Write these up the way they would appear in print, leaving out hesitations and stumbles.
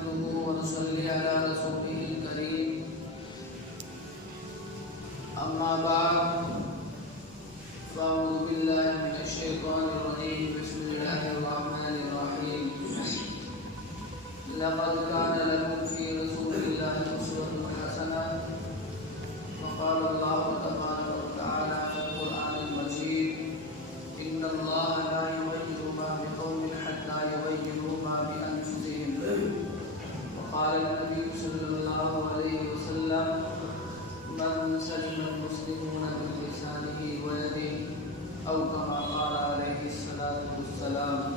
نحمده ونصلي على رسوله الكريم أما بعد فأعوذ بالله من الشيطان الرجيم بسم الله الرحمن الرحيم لقد كان لكم في رسول الله أسوة حسنة وقال الله تبارك وتعالى في القرآن المجيد إن الله لا يغير ما بقوم حتى يغيروا ما بأنفسهم وقال النبي صلى الله عليه وسلم من سلم المسلمون من لسانه ويده أو كما قال عليه الصلاة والسلام.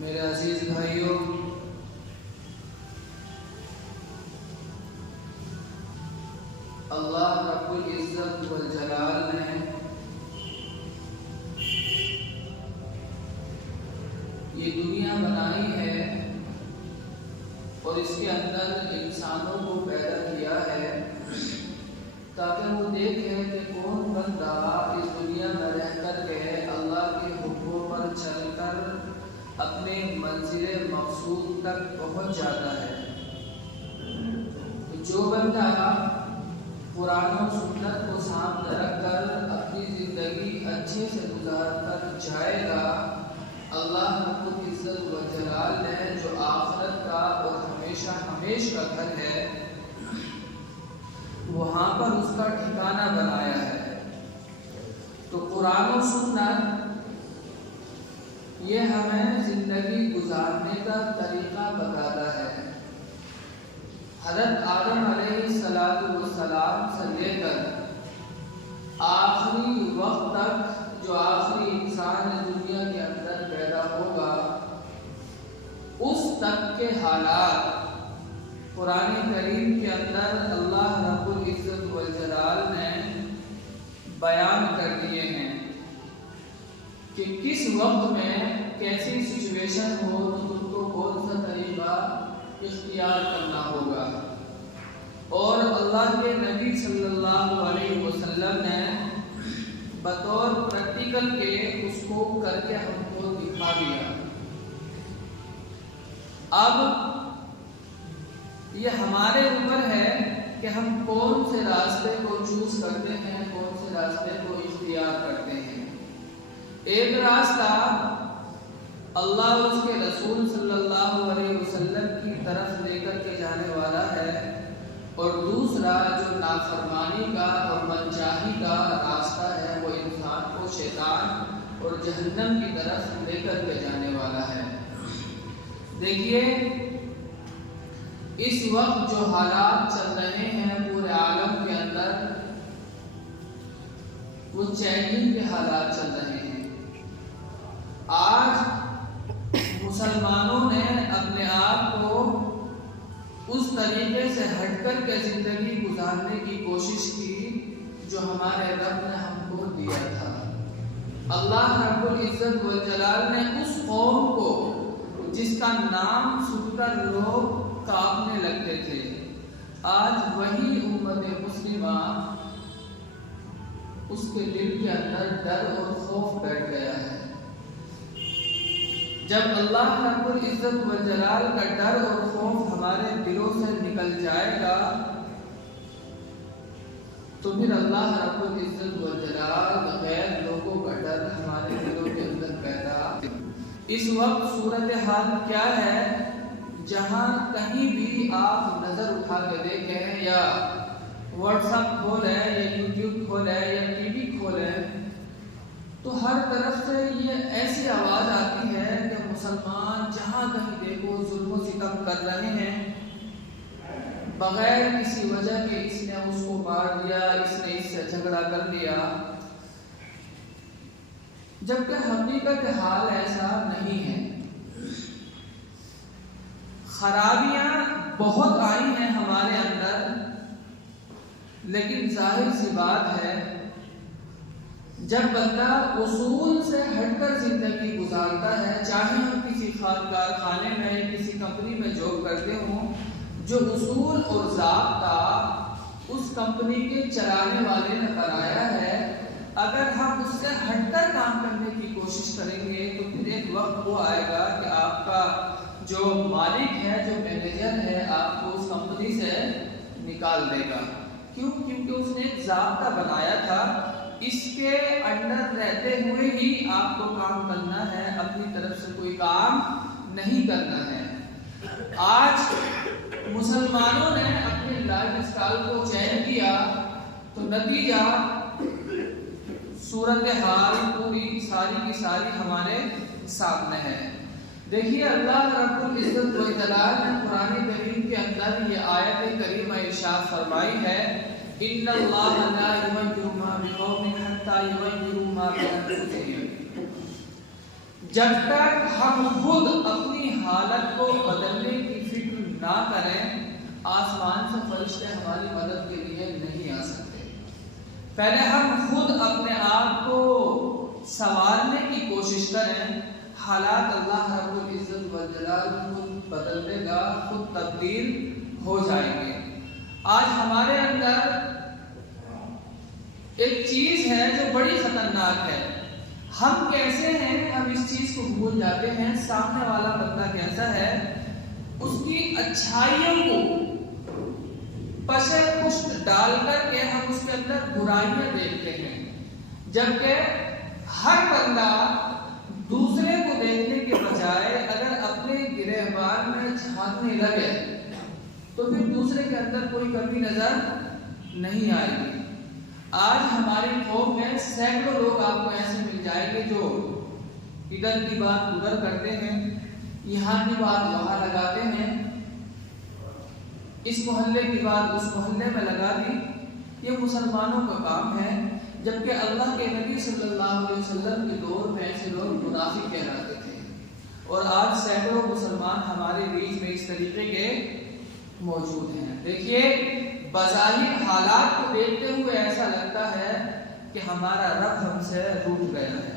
میرے عزیز بھائیوں، اللہ رب العزت والجلال نے یہ دنیا بنائی ہے اور اس کے اندر انسانوں کو پیدا کیا ہے تاکہ وہ دیکھیں کہ کون بندہ اس دنیا میں رہ کر کے اللہ کے حکموں پر چل کر اپنے منزل مقصود تک پہنچ جاتا ہے. جو بندہ قرآن و سنت کو سامنے رکھ کر اپنی زندگی اچھے سے گزار کر جائے گا، اللہ رب العزت و جلال نے جو آخرت کا اور ہمیشہ ہمیش کا گھر ہے وہاں پر اس کا ٹھکانہ بنایا ہے. تو قرآن و سنت یہ ہمیں زندگی گزارنے کا طریقہ بتاتا ہے. حضرت آدم علیہ السلام سے لے کر آخری وقت تک جو آخری انسان دنیا کے اندر پیدا ہوگا اس تک کے حالات قرآن کریم کے اندر اللہ رب العزت والجلال نے بیان کر دیے ہیں کہ کس وقت میں کیسی سچویشن ہو تو تم کو کون سا طریقہ اختیار کرنا ہوگا. اور اللہ کے نبی صلی اللہ علیہ وسلم نے بطور پریکٹیکل کے اس کو کر کے ہم کو دکھا دیا. اب یہ ہمارے اوپر ہے کہ ہم کون سے راستے کو چوز کرتے ہیں، کون سے راستے کو اختیار کرتے ہیں. ایک راستہ اللہ اور اس کے رسول صلی اللہ علیہ وسلم کی طرف لے کر کے جانے والا ہے، اور دوسرا جو نافرمانی کا اور منچاہی کا راستہ ہے وہ انسان کو شیطان اور جہنم کی طرف لے کر کے جانے والا ہے. دیکھیے اس وقت جو حالات چل رہے ہیں پورے عالم کے اندر وہ چینج کے حالات چل رہے ہیں. آج مسلمانوں نے اپنے آپ کو اس طریقے سے ہٹ کر کے زندگی گزارنے کی کوشش کی جو ہمارے رب نے ہم کو دیا تھا. اللہ رب العزت والجلال نے اس قوم کو جس کا نام سن کر لوگ کانپنے لگتے تھے، آج وہی امت مسلمہ اس کے دل کے اندر ڈر اور خوف بیٹھ گیا ہے. جب اللہ رب العزت والجلال کا ڈر اور خوف ہمارے دلوں سے نکل جائے گا تو پھر اللہ رب العزت والجلال غیر لوگوں کا ڈر ہمارے دلوں کے اندر پیدا. اس وقت صورتحال کیا ہے؟ جہاں کہیں بھی آپ نظر اٹھا کے دیکھیں یا واٹس ایپ کھولیں یا یوٹیوب کھولیں یا ٹی وی کھولیں تو ہر طرف سے یہ ایسی آواز آتی ہے کہ مسلمان جہاں کہیں دیکھو ظلم و ستم کر رہے ہیں، بغیر کسی وجہ کے اس نے اس کو مار دیا، اس نے اس سے جھگڑا کر لیا، جبکہ حقیقت حال ایسا نہیں ہے. خرابیاں بہت آئی ہیں ہمارے اندر، لیکن ظاہر سی بات ہے جب بندہ اصول سے ہٹ کر زندگی گزارتا ہے، چاہے ہم کسی کارخانے میں کسی کمپنی میں جاب کرتے ہوں، جو اصول اور ضابطہ اس کمپنی کے چلانے والے نے بنایا ہے، اگر ہم اس سے ہٹ کر کام کرنے کی کوشش کوشش کریں گے تو پھر ایک وقت وہ آئے گا کہ آپ کا جو مالک ہے، جو مینیجر ہے، آپ کو اس کمپنی سے نکال دے گا۔ کیوں؟ کیونکہ اس نے ایک ضابطہ بنایا تھا، اس کے انڈر رہتے ہوئے ہی آپ کو کام کرنا ہے، اپنی طرف سے کوئی کام نہیں کرنا ہے۔ آج مسلمانوں نے اپنے لائف اسٹائل کو چینج کیا تو نتیجہ صورتحال پوری ساری کی ساری ہمارے سامنے ہے۔ دیکھیے اللہ رب العزت و جلال نے قرآن کریم کے اندر یہ آیت کریمہ ارشاد فرمائی ہے، ان اللہ لا یغیر ما بقوم حتی یغیروا ما بانفسہم۔ جب تک ہم خود اپنی حالت کو بدلنے کی فکر نہ کریں، آسمان سے فرشتے ہماری مدد کے لیے نہیں آ سکتے۔ پہلے ہم خود اپنے آپ کو سنوارنے کی کوشش کریں، حالات اللہ رب العزت و جلال خود بدل دے گا، خود تبدیل ہو جائیں گے۔ آج ہمارے اندر ایک چیز ہے جو بڑی خطرناک ہے، ہم کیسے ہیں، ہم اس چیز کو بھول جاتے ہیں سامنے والا بندہ کیسا ہے، اس کی اچھائیوں کو پشے پشت ڈال کر کے ہم اس کے اندر برائیاں دیکھتے ہیں، جبکہ ہر بندہ دوسرے کو دیکھنے کے بجائے اگر اپنے گریبان میں جھانکنے لگے تو پھر دوسرے کے اندر کوئی کمی نظر نہیں آئے گی۔ آج ہماری قوم میں سینکڑوں لوگ آپ کو ایسے مل جائیں گے جو ادھر کی بات ادھر کرتے ہیں، یہاں کی بات وہاں لگاتے ہیں، اس محلے کی بات اس محلے میں لگا دی۔ یہ مسلمانوں کا کام ہے، جبکہ اللہ کے نبی صلی اللہ علیہ وسلم کے دور میں ایسے لوگ منافق کہلاتے تھے، اور آج سینکڑوں مسلمان ہمارے بیچ میں اس طریقے کے موجود ہیں۔ دیکھیے بظاہر حالات کو دیکھتے ہوئے ایسا لگتا ہے کہ ہمارا رب ہم سے روٹھ گیا ہے،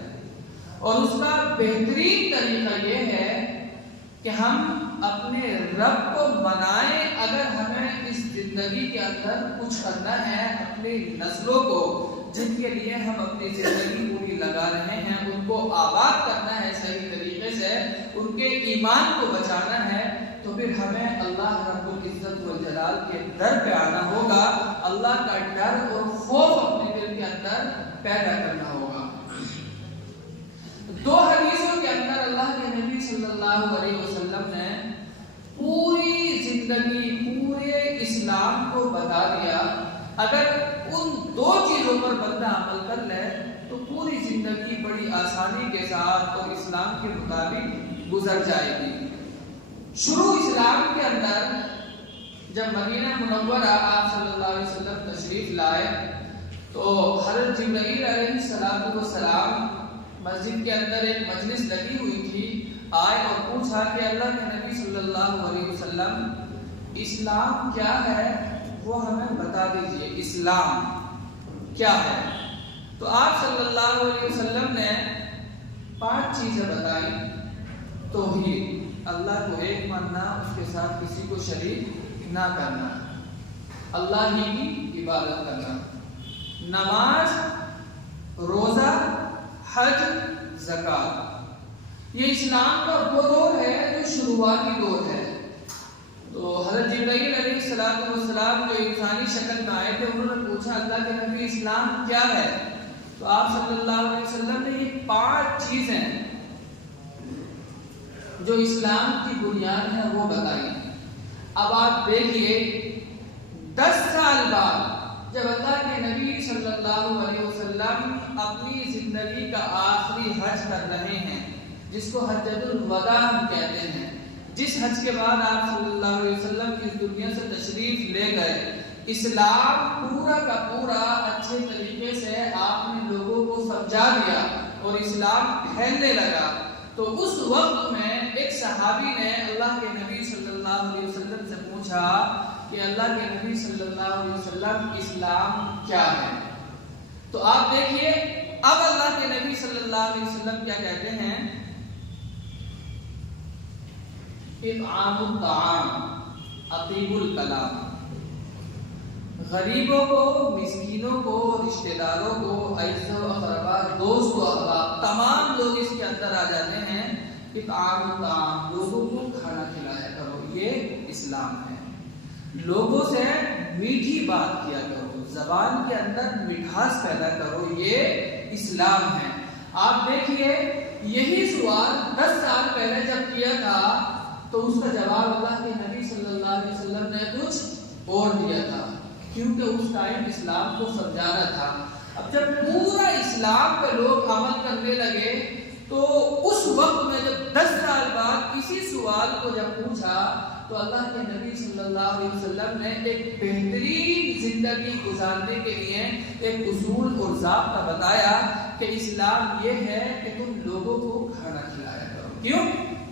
اور اس کا بہترین طریقہ یہ ہے کہ ہم اپنے رب کو منائیں۔ اگر ہمیں اس زندگی کے اندر کچھ کرنا ہے، اپنی نسلوں کو جن کے لیے ہم اپنی زندگی پوری لگا رہے ہیں ان کو آباد کرنا ہے، صحیح طریقے سے ان کے ایمان کو بچانا ہے، تو پھر ہمیں اللہ رب العزت والجلال کے در پہ آنا ہوگا، اللہ کا ڈر اور خوف اپنے دل کے اندر پیدا کرنا ہوگا۔ دو حدیثوں کے اندر اللہ کے نبی صلی اللہ علیہ وسلم نے پوری زندگی پورے اسلام کو بتا دیا۔ اگر ان دو چیزوں پر بندہ عمل کر لے تو پوری زندگی بڑی آسانی کے ساتھ اور اسلام کے مطابق گزر جائے گی۔ شروع اسلام کے اندر جب مدینہ منورہ آپ صلی اللہ علیہ وسلم تشریف لائے تو حضرت جبرائیل علیہ السلام مسجد کے اندر ایک مجلس لگی ہوئی تھی، آئے اور پوچھا کہ اللہ کے نبی صلی اللہ علیہ وسلم اسلام کیا ہے، وہ ہمیں بتا دیجئے، اسلام کیا ہے؟ تو آپ صلی اللہ علیہ وسلم نے 5 چیزیں بتائی۔ توحید، اللہ کو ایک ماننا، اس کے ساتھ کسی کو شریک نہ کرنا، اللہ ہی کی عبادت کرنا، نماز، روزہ، حج، زکوٰۃ۔ یہ اسلام کا وہ دور ہے جو شروعاتی دور ہے۔ تو حضرت جبرائیل علیہ السلام جو انسانی شکل میں آئے تھے، انہوں نے پوچھا اللہ کے نبی اسلام کیا ہے؟ تو آپ صلی اللہ علیہ وسلم نے یہ 5 چیزیں جو اسلام کی بنیاد ہے وہ بتائی۔ اب آپ دیکھیے 10 سال بعد جب اللہ کے نبی صلی اللہ علیہ وسلم اپنی زندگی کا آخری حج کر رہے ہیں، جس کو حجۃ الوداع ہم کہتے ہیں، جس حج کے بعد آپ صلی اللہ علیہ وسلم اس دنیا سے تشریف لے گئے، اسلام پورا کا پورا اچھے طریقے سے آپ نے لوگوں کو سمجھا دیا اور اسلام پھیلنے لگا، تو اس وقت میں ایک صحابی نے اللہ کے نبی صلی اللہ علیہ وسلم سے پوچھا کہ اللہ کے نبی صلی اللہ علیہ وسلم اسلام کیا ہے؟ تو آپ دیکھیے اب اللہ کے نبی صلی اللہ علیہ وسلم کیا کہتے ہیں؟ اطعام الطعام، اطیب الکلام، غریبوں کو، مسکینوں کو، رشتہ داروں کو، اعزاء و اقرباء، دوست و احباب، تمام لوگ اس کے اندر آ جاتے ہیں کہ طعام لوگوں کو کھانا کھلایا کرو، یہ اسلام ہے۔ لوگوں سے میٹھی بات کیا کرو، زبان کے اندر مٹھاس پیدا کرو، یہ اسلام ہے۔ آپ دیکھیے یہی سوال 10 سال پہلے جب کیا تھا تو اس کا جواب اللہ کے نبی صلی اللہ علیہ وسلم نے کچھ اور دیا تھا، کیونکہ اس ٹائم اسلام کو سمجھانا تھا۔ اب جب پورا اسلام پہ لوگ عمل کرنے لگے تو اس وقت میں جب 10 سال بعد اسی سوال کو جب پوچھا تو اللہ کے نبی صلی اللہ علیہ وسلم نے ایک بہترین زندگی گزارنے کے لیے ایک اصول اور ضابطہ بتایا کہ اسلام یہ ہے کہ تم لوگوں کو کھانا کھلایا کرو۔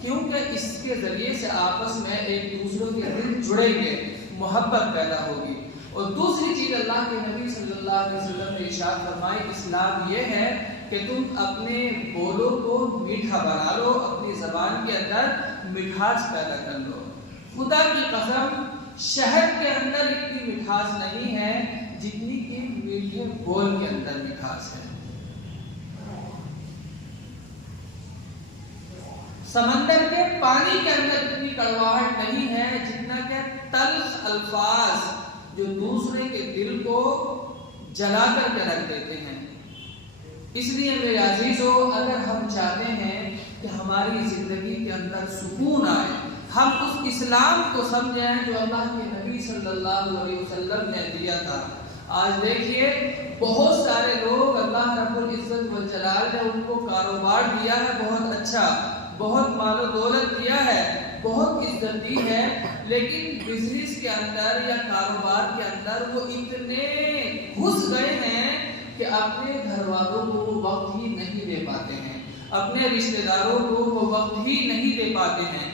کیونکہ اس کے ذریعے سے آپس میں ایک دوسروں کے دل جڑیں گے، محبت پیدا ہوگی۔ اور دوسری چیز اللہ کے نبی صلی اللہ علیہ وسلم نے ارشاد فرمائی، اسلام یہ ہے کہ تم اپنے بولوں کو میٹھا بنا لو، اپنی زبان کے اندر مٹھاس پیدا کر لو۔ خدا کی قسم شہد کے اندر اتنی مٹھاس نہیں ہے جتنی کہ میٹھے بول کے اندر مٹھاس ہے۔ سمندر کے پانی کے اندر اتنی کڑواہٹ نہیں ہے جتنا کہ تلخ الفاظ جو دوسرے کے دل کو جلا کر کے رکھ دیتے ہیں۔ اس لیے میرے عزیزو، اگر ہم چاہتے ہیں کہ ہماری زندگی کے اندر سکون آئے، ہم اس اسلام کو سمجھیں جو اللہ کے نبی صلی اللہ علیہ وسلم نے دیا تھا۔ آج دیکھیے بہت سارے لوگ اللہ رب العزت والجلال نے ان کو کاروبار دیا ہے، بہت اچھا، بہت مال و دولت دیا ہے، بہت عزت دی ہے، لیکن بزنس کے اندر یا کاروبار کے اندر وہ اتنے گھس گئے ہیں کہ اپنے گھر والوں کو وہ وقت ہی نہیں دے پاتے ہیں، اپنے رشتہ داروں کو وہ وقت ہی نہیں دے پاتے ہیں،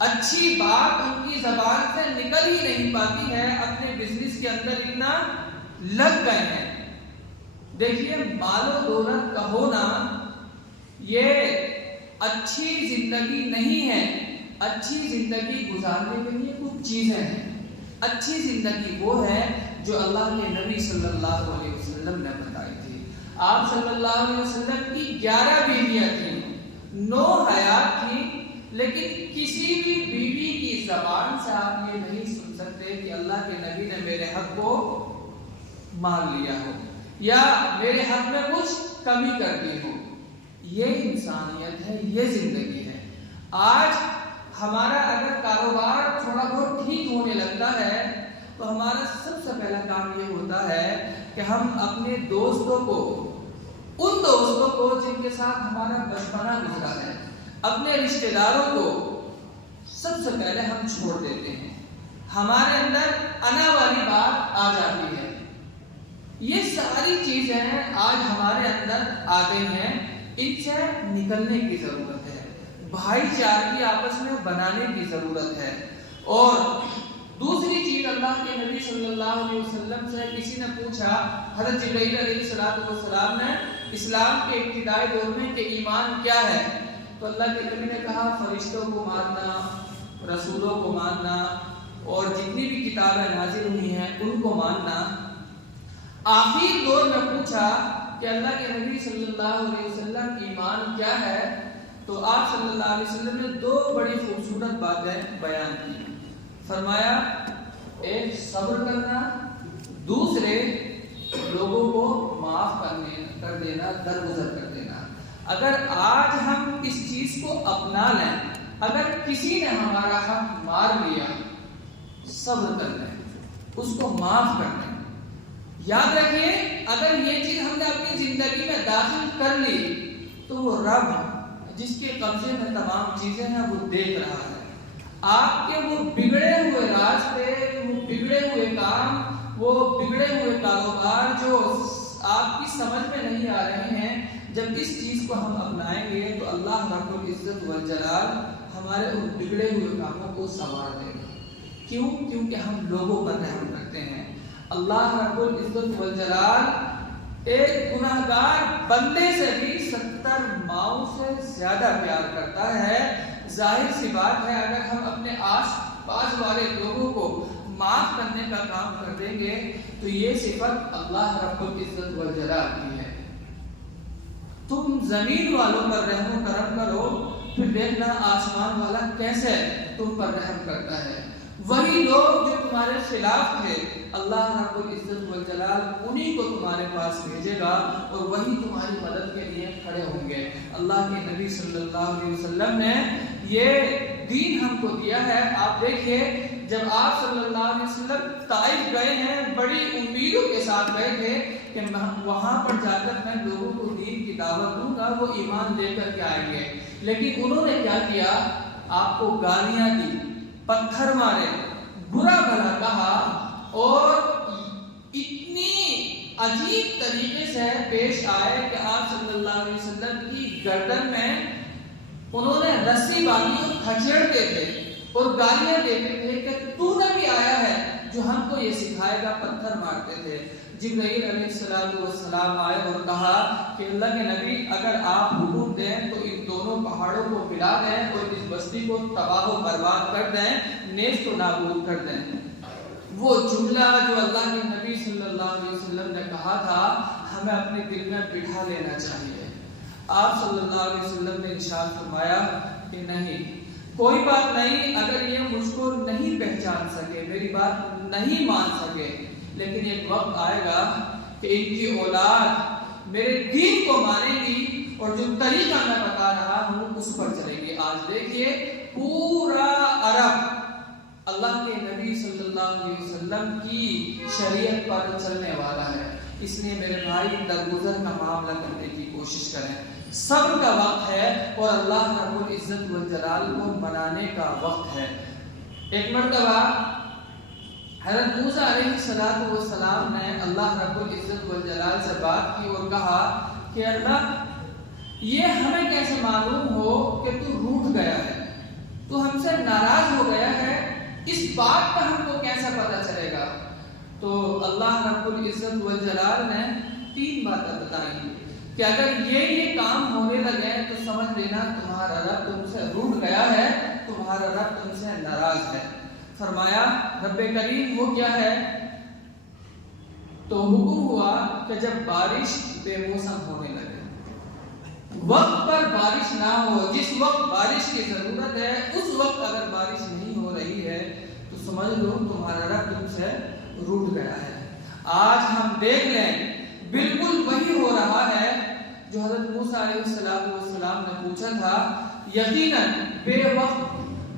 اچھی بات ان کی زبان سے نکل ہی نہیں پاتی ہے، اپنے بزنس کے اندر اتنا لگ گئے ہیں۔ دیکھیے مال و دولت کا ہونا یہ اچھی زندگی نہیں ہے، اچھی زندگی گزارنے کے لیے کچھ چیزیں ہیں۔ اچھی زندگی وہ ہے جو اللہ کے نبی صلی اللہ علیہ وسلم نے بتائی تھی۔ آپ صلی اللہ علیہ وسلم کی 11 بیویاں تھیں، 9 حیات تھیں، لیکن کسی بھی بیوی کی زبان سے آپ یہ نہیں سن سکتے کہ اللہ کے نبی نے میرے حق کو مان لیا ہو یا میرے حق میں کچھ کمی کر دی ہو۔ یہ انسانیت ہے، یہ زندگی ہے۔ آج ہمارا اگر کاروبار تھوڑا بہت ٹھیک ہونے لگتا ہے تو ہمارا سب سے پہلا کام یہ ہوتا ہے کہ ہم اپنے دوستوں کو، ان دوستوں کو جن کے ساتھ ہمارا بچپنا گزرا ہے، اپنے رشتہ داروں کو سب سے پہلے ہم چھوڑ دیتے ہیں۔ ہمارے اندر انا والی بات آ جاتی ہے۔ یہ ساری چیزیں آج ہمارے اندر آ گئی ہیں، ان سے نکلنے کی ضرورت ہے، بھائی چارگی آپس میں بنانے کی ضرورت ہے۔ اور دوسری چیز اللہ کے نبی صلی اللہ علیہ وسلم سے کسی نے پوچھا، حضرت جبرائیل علیہ السلام نے اسلام کے ابتدائی دور میں کہ ایمان کیا ہے، تو اللہ کے نبی نے کہا فرشتوں کو ماننا، رسولوں کو ماننا اور جتنی بھی کتابیں نازل ہوئی ہیں ان کو ماننا۔ آخری دور میں پوچھا کہ اللہ کے نبی صلی اللہ علیہ وسلم ایمان کیا ہے، تو آپ صلی اللہ علیہ وسلم نے 2 بڑی خوبصورت باتیں بیان کی۔ فرمایا ایک صبر کرنا، دوسرے لوگوں کو معاف کر دینا، درگزر کر دینا۔ اگر آج ہم اس چیز کو اپنا لیں، اگر کسی نے ہمارا حق مار لیا، صبر کر لیں، اس کو معاف کر لیں۔ یاد رکھیے اگر یہ چیز ہم نے اپنی زندگی میں داخل کر لی تو وہ رب جس کے قبضے میں تمام چیزیں ہیں وہ دیکھ رہا ہے۔ آپ کے وہ بگڑے ہوئے راستے، وہ بگڑے ہوئے کام، وہ بگڑے ہوئے کاروبار جو آپ کی سمجھ میں نہیں آ رہے ہیں، جب اس چیز کو ہم اپنائیں گے تو اللہ رب العزت والجلال ہمارے ان بگڑے ہوئے کاموں کو سنوار دے گا۔ کیوں؟ کیونکہ ہم لوگوں پر رحم کرتے ہیں۔ اللہ رب العزت والجلال ایک گناہگار بندے سے بھی 70 ماؤں سے زیادہ پیار کرتا ہے۔ ظاہر سی بات ہے اگر ہم اپنے آس پاس والے لوگوں کو معاف کرنے کا کام کر دیں گے تو یہ صفت اللہ رب العزت والجلال کی ہے۔ تم زمین والوں پر رحم و کرم کرو، پھر دیکھنا آسمان والا کیسے تم پر رحم کرتا ہے۔ وہی لوگ جو تمہارے خلاف تھے، اللہ رب العزت والجلال انہی کو تمہارے پاس بھیجے گا اور وہی تمہاری مدد کے لیے کھڑے ہوں گے۔ اللہ کے نبی صلی اللہ علیہ وسلم نے یہ دین ہم کو دیا ہے۔ آپ دیکھیے جب آپ صلی اللہ علیہ وسلم طائف گئے ہیں، بڑی امیدوں کے ساتھ گئے تھے کہ وہاں پر جا کر میں لوگوں کو دین کی دعوت دوں گا، وہ ایمان لے کر کے آئیں گے، لیکن انہوں نے کیا کیا؟ آپ کو گالیاں دی، پتھر مارے، برا بھلا کہا اور اتنی عجیب طریقے سے پیش آئے کہ آپ صلی اللہ علیہ وسلم کی گردن میں انہوں نے رسی باندھی اور کھچیڑتے تھے اور گالیاں دیتے تھے کہ تو نبی آیا ہے جو ہم کو یہ سکھائے گا، پتھر مارتے تھے۔ جبرائیل علیہ السلام آئے اور کہا کہ اللہ کے نبی اگر آپ حکم دیں تو ان دونوں پہاڑوں کو ملا دیں اور اس بستی کو تباہ و برباد کر دیں، نیست و نابود کر دیں۔ وہ جملہ جو اللہ کے نبی صلی اللہ علیہ وسلم نے کہا تھا ہمیں اپنے دل میں بٹھا لینا چاہیے۔ آپ صلی اللہ علیہ وسلم نے ارشاد فرمایا کہ نہیں، کوئی بات نہیں، اگر یہ مجھ کو نہیں پہچان سکے، میری بات نہیں مان سکے، لیکن ایک وقت آئے گا کہ ان کی اولاد میرے دین کو مانے گی اور جو طریقہ میں بتا رہا ہوں اس پر چلے گی۔ آج دیکھیے پورا عرب اللہ کے نبی صلی اللہ علیہ وسلم کی شریعت پر چلنے والا ہے، اس لیے میرے بھائی درگزر کا معاملہ کرنے کی کوشش کریں۔ صبر کا وقت ہے اور اللہ رب العزت والجلال کو منانے کا وقت ہے۔ ایک مرتبہ حضرت موسیٰ علیہ السلام نے اللہ رب العزت والجلال سے بات کی اور کہا کہ اللہ یہ ہمیں کیسے معلوم ہو کہ تو روٹھ گیا ہے، تو ہم سے ناراض ہو گیا ہے، اس بات کا ہم کو کیسا پتہ چلے گا؟ تو اللہ رب العزت والجلال نے 3 باتیں بتائیں کہ اگر یہ کام ہونے لگے تو سمجھ لینا تمہارا رب تم سے روٹھ گیا ہے، تمہارا رب تم سے ناراض ہے۔ فرمایا رب کریم وہ کیا ہے؟ تو حکم ہوا کہ جب بارش بے موسم ہونے لگے، وقت پر بارش نہ ہو، جس وقت بارش کی ضرورت ہے اس وقت اگر بارش نہیں ہو رہی ہے تو سمجھ لو تمہارا رب تم سے روٹھ گیا ہے۔ آج ہم دیکھ لیں بالکل وہی ہو رہا ہے جو حضرت موسیٰ علیہ السلام نے پوچھا تھا۔ یقیناً بے وقت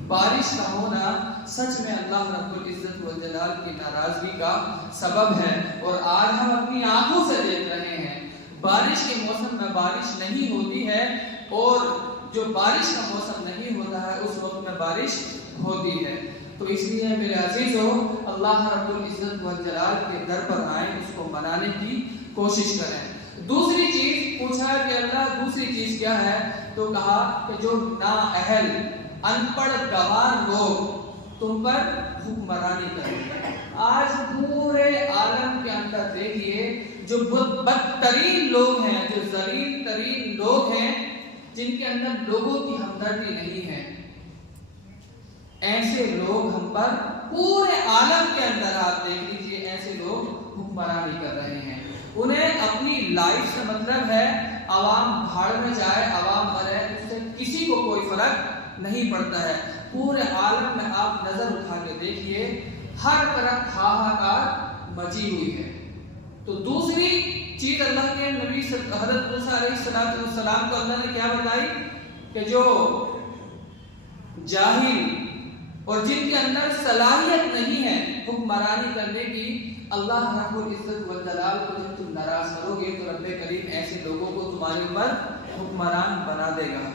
بارش کا ہونا سچ میں اللہ رب العزت والجلال کی ناراضگی کا سبب ہے، اور آج ہم اپنی آنکھوں سے دیکھ رہے ہیں بارش کے موسم میں بارش نہیں ہوتی ہے اور جو بارش کا موسم نہیں ہوتا ہے اس وقت میں بارش ہوتی ہے۔ تو اس لیے میرے عزیزو اللہ رب العزت والجلال کے در پر آئیں، اس کو منانے کی کوشش کریں۔ دوسری چیز پوچھا کہ اللہ دوسری چیز کیا ہے؟ تو کہا کہ جو نااہل ان پڑھ گوار لوگ تم پر حکمرانی کریں۔ آج پورے عالم کے اندر دیکھیے جو بدترین لوگ ہیں، جو ذلیل ترین لوگ ہیں، جن کے اندر لوگوں کی ہمدردی نہیں ہے، ایسے لوگ ہم پر پورے عالم کے اندر آپ دیکھ لیجیے ایسے لوگ حکمرانی کر رہے ہیں۔ انہیں اپنی لائف سے مطلب ہے، عوام بھاڑ میں جائے، عوام مرے، اس سے کسی کو کوئی فرق نہیں پڑتا ہے۔ پورے عالم میں آپ نظر اٹھا کے دیکھیے، ہر طرف ہاہاکار مچی ہوئی ہے۔ تو دوسری چیز اللہ کے نبی حضرت موسیٰ علیہ السلام کو اللہ نے کیا بتائی کہ جو جاہل اور جن کے اندر صلاحیت نہیں ہے حکمرانی کرنے کی، اللہ رب العزت والجلال کو جب تم ناراض کرو گے تو رب کریم ایسے لوگوں کو تمہارے اوپر حکمران بنا دے گا۔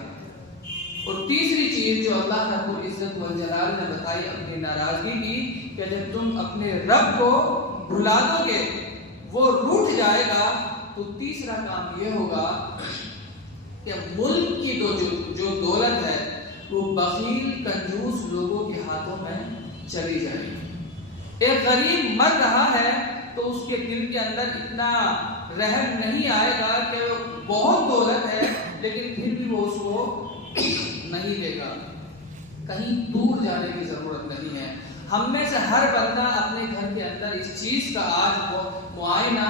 اور تیسری چیز جو اللہ رب العزت والجلال نے بتائی اپنی ناراضگی کی، کہ جب تم اپنے رب کو بھلا دو گے وہ روٹھ جائے گا، تو تیسرا کام یہ ہوگا کہ ملک کی جو دولت ہے وہ بخیل کنجوس لوگوں کے ہاتھوں میں چلی جائے گی۔ ایک غریب مر رہا ہے تو اس کے دل کے اندر اتنا رحم نہیں آئے گا کہ بہت دولت ہے لیکن پھر بھی وہ اس کو نہیں دے گا۔ کہیں دور جانے کی ضرورت نہیں ہے۔ ہم میں سے ہر بندہ اپنے گھر کے اندر اس چیز کا آج معائنہ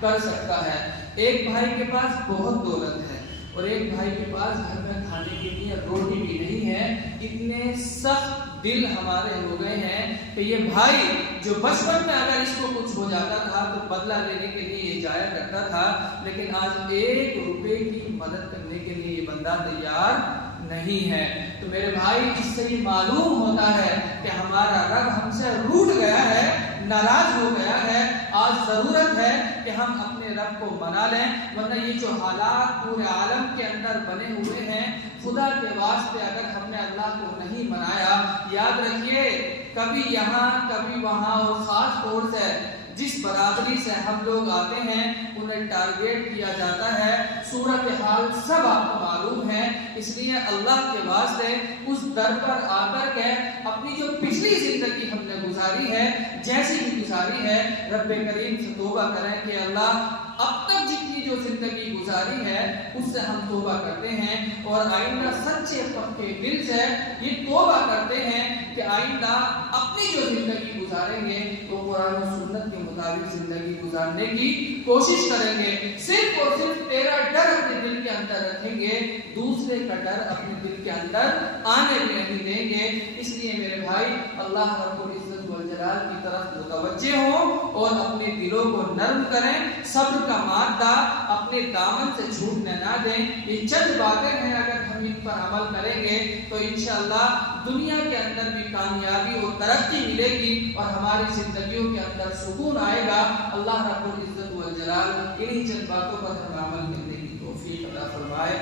کر سکتا ہے۔ ایک بھائی کے پاس بہت دولت ہے اور ایک بھائی کے پاس گھر میں کھانے کے لیے روٹی بھی نہیں ہے. اتنے سخت دل ہمارے ہو گئے ہیں کہ یہ بھائی جو بچپن میں اگر اس کو کچھ ہو جاتا تھا تو بدلہ لینے کے لیے یہ جایا کرتا تھا، لیکن آج 1 روپے کی مدد کرنے کے لیے یہ بندہ تیار نہیں ہے. تو میرے بھائی اس سے یہ معلوم ہوتا ہے کہ ہمارا رب ہم سے روٹھ گیا ہے، ناراض ہو گیا ہے. آج ضرورت ہے کہ ہم اپنے رب کو منا لیں، ورنہ یہ جو حالات پورے عالم کے اندر بنے ہوئے ہیں، خدا کے واسطے اگر ہم نے اللہ کو نہیں منایا، یاد رکھیے کبھی یہاں کبھی وہاں، اور خاص طور سے جس برادری سے ہم لوگ آتے ہیں انہیں ٹارگیٹ کیا جاتا ہے. صورتحال سب آپ کو معلوم ہے، اس لیے اللہ کے واسطے اس در پر آ کر کے اپنی جو پچھلی زندگی ہم نے گزاری ہے، جیسی بھی گزاری ہے، رب کریم سے توبہ کریں کہ اللہ اب تک جتنی جو زندگی گزاری ہے اس سے ہم توبہ کرتے ہیں، اور آئندہ سچے پکے دل سے یہ توبہ کرتے ہیں کہ آئندہ اپنی جو زندگی گزاریں گے تو قرآن و سنت کے مطابق زندگی گزارنے کی کوشش کریں گے. صرف اور صرف تیرا ڈر اپنے دل کے اندر رکھیں گے، دوسرے کا ڈر اپنے دل کے اندر آنے بھی نہیں دیں گے. اس لیے میرے بھائی اللہ رب العزت والجلال کی طرف متوجہ ہوں اور اپنے دلوں کو نرم کریں، صبر کا مادہ اپنے دامن سے چھوٹنے نہ دیں. یہ چند باتیں ہیں، اگر ہم ان پر عمل کریں گے تو انشاءاللہ دنیا کے اندر بھی کامیابی اور ترقی ملے گی اور ہماری زندگیوں کے اندر سکون آئے گا. اللہ رب العزت والجلال انہی چند باتوں پر ہم عمل کرنے کی توفیق عطا فرمائے.